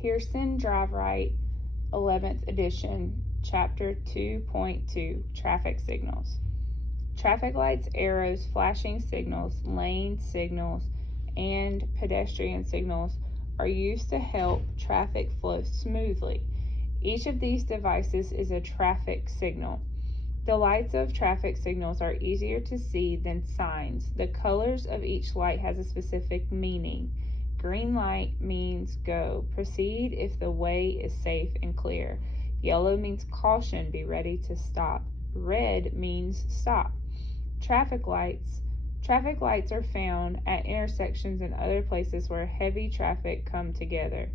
Pearson DriveRight 11th edition, Chapter 2.2, Traffic Signals. Traffic lights, arrows, flashing signals, lane signals, and pedestrian signals are used to help traffic flow smoothly. Each of these devices is a traffic signal. The lights of traffic signals are easier to see than signs. The colors of each light has a specific meaning. Green light means go, proceed if the way is safe and clear. Yellow means caution, be ready to stop. Red means stop. Traffic lights are found at intersections and other places where heavy traffic come together.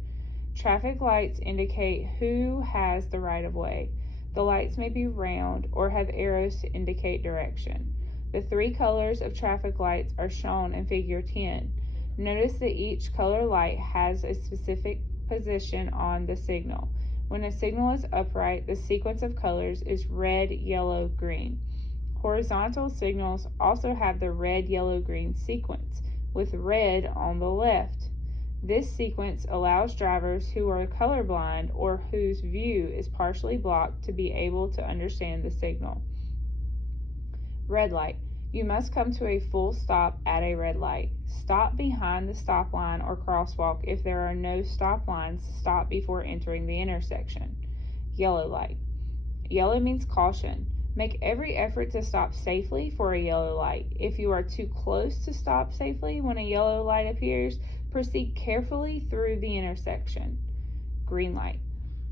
Traffic lights indicate who has the right of way. The lights may be round or have arrows to indicate direction. The three colors of traffic lights are shown in Figure 10. Notice that each color light has a specific position on the signal. When a signal is upright, the sequence of colors is red, yellow, green. Horizontal signals also have the red, yellow, green sequence, with red on the left. This sequence allows drivers who are colorblind or whose view is partially blocked to be able to understand the signal. Red light. You must come to a full stop at a red light. Stop behind the stop line or crosswalk if there are no stop lines. Stop before entering the intersection. Yellow light. Yellow means caution. Make every effort to stop safely for a yellow light. If you are too close to stop safely when a yellow light appears, proceed carefully through the intersection. Green light.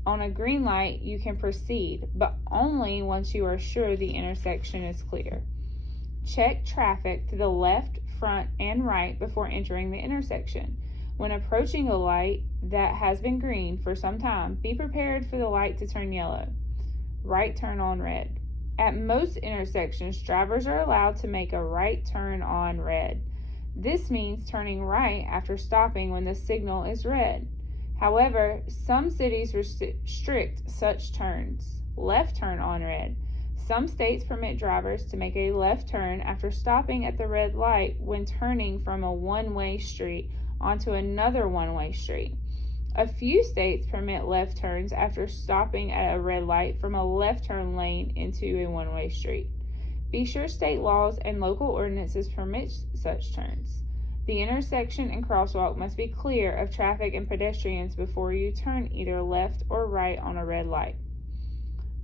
On a green light, you can proceed, but only once you are sure the intersection is clear. Check traffic to the left, front, and right before entering the intersection. When approaching a light that has been green for some time, be prepared for the light to turn yellow. Right turn on red. At most intersections, drivers are allowed to make a right turn on red. This means turning right after stopping when the signal is red. However, some cities restrict such turns. Left turn on red. Some states permit drivers to make a left turn after stopping at the red light when turning from a one-way street onto another one-way street. A few states permit left turns after stopping at a red light from a left turn lane into a one-way street. Be sure state laws and local ordinances permit such turns. The intersection and crosswalk must be clear of traffic and pedestrians before you turn either left or right on a red light.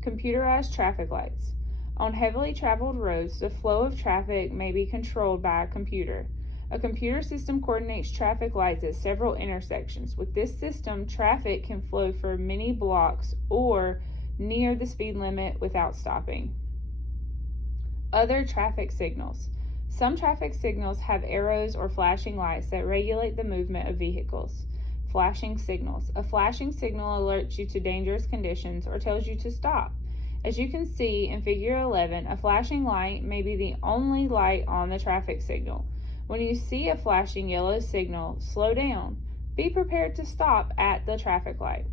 Computerized traffic lights. On heavily traveled roads, the flow of traffic may be controlled by a computer. A computer system coordinates traffic lights at several intersections. With this system, traffic can flow for many blocks or near the speed limit without stopping. Other traffic signals. Some traffic signals have arrows or flashing lights that regulate the movement of vehicles. Flashing signals. A flashing signal alerts you to dangerous conditions or tells you to stop. As you can see in Figure 11, a flashing light may be the only light on the traffic signal. When you see a flashing yellow signal, slow down. Be prepared to stop at the traffic light.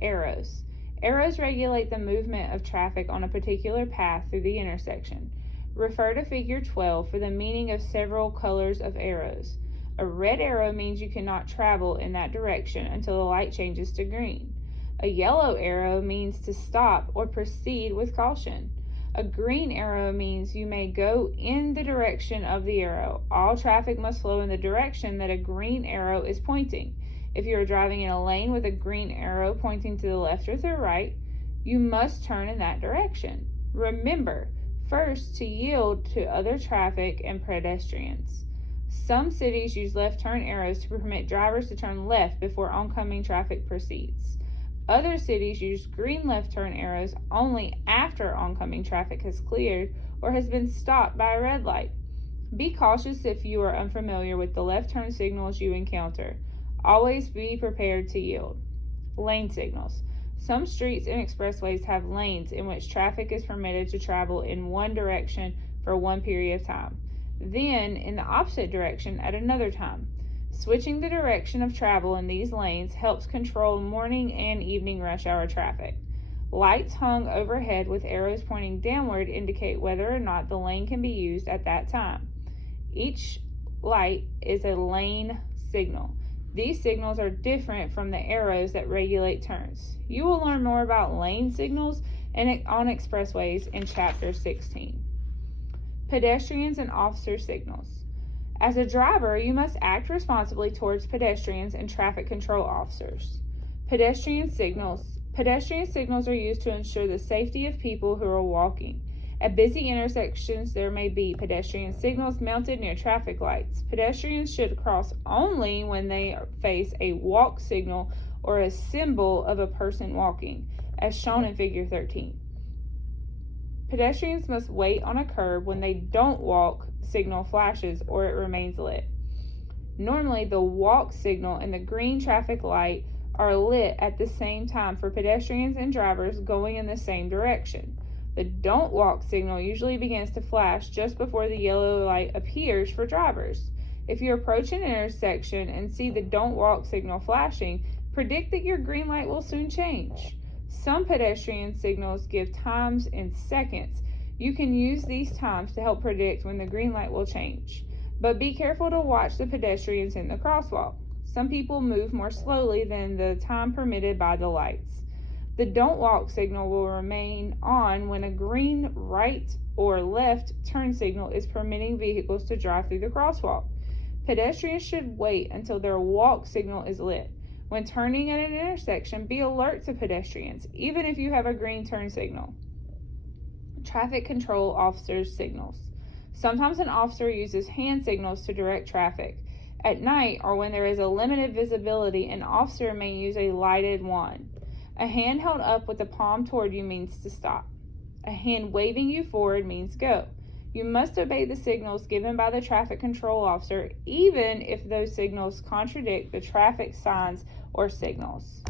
Arrows. Arrows regulate the movement of traffic on a particular path through the intersection. Refer to Figure 12 for the meaning of several colors of arrows. A red arrow means you cannot travel in that direction until the light changes to green. A yellow arrow means to stop or proceed with caution. A green arrow means you may go in the direction of the arrow. All traffic must flow in the direction that a green arrow is pointing. If you are driving in a lane with a green arrow pointing to the left or the right, you must turn in that direction. Remember, first to yield to other traffic and pedestrians. Some cities use left turn arrows to permit drivers to turn left before oncoming traffic proceeds. Other cities use green left turn arrows only after oncoming traffic has cleared or has been stopped by a red light. Be cautious if you are unfamiliar with the left turn signals you encounter. Always be prepared to yield. Lane signals. Some streets and expressways have lanes in which traffic is permitted to travel in one direction for one period of time, then in the opposite direction at another time. Switching the direction of travel in these lanes helps control morning and evening rush hour traffic. Lights hung overhead with arrows pointing downward indicate whether or not the lane can be used at that time. Each light is a lane signal. These signals are different from the arrows that regulate turns. You will learn more about lane signals on expressways in Chapter 16. Pedestrians and officer signals. As a driver, you must act responsibly towards pedestrians and traffic control officers. Pedestrian signals are used to ensure the safety of people who are walking. At busy intersections, there may be pedestrian signals mounted near traffic lights. Pedestrians should cross only when they face a walk signal or a symbol of a person walking, as shown in Figure 13. Pedestrians must wait on a curb when they don't walk signal flashes or it remains lit. Normally, the walk signal and the green traffic light are lit at the same time for pedestrians and drivers going in the same direction. The don't walk signal usually begins to flash just before the yellow light appears for drivers. If you approach an intersection and see the don't walk signal flashing, predict that your green light will soon change. Some pedestrian signals give times in seconds. You can use these times to help predict when the green light will change. But be careful to watch the pedestrians in the crosswalk. Some people move more slowly than the time permitted by the lights. The don't walk signal will remain on when a green right or left turn signal is permitting vehicles to drive through the crosswalk. Pedestrians should wait until their walk signal is lit. When turning at an intersection, be alert to pedestrians, even if you have a green turn signal. Traffic control officers' signals. Sometimes an officer uses hand signals to direct traffic. At night or when there is a limited visibility, an officer may use a lighted wand. A hand held up with the palm toward you means to stop. A hand waving you forward means go. You must obey the signals given by the traffic control officer, even if those signals contradict the traffic signs or signals.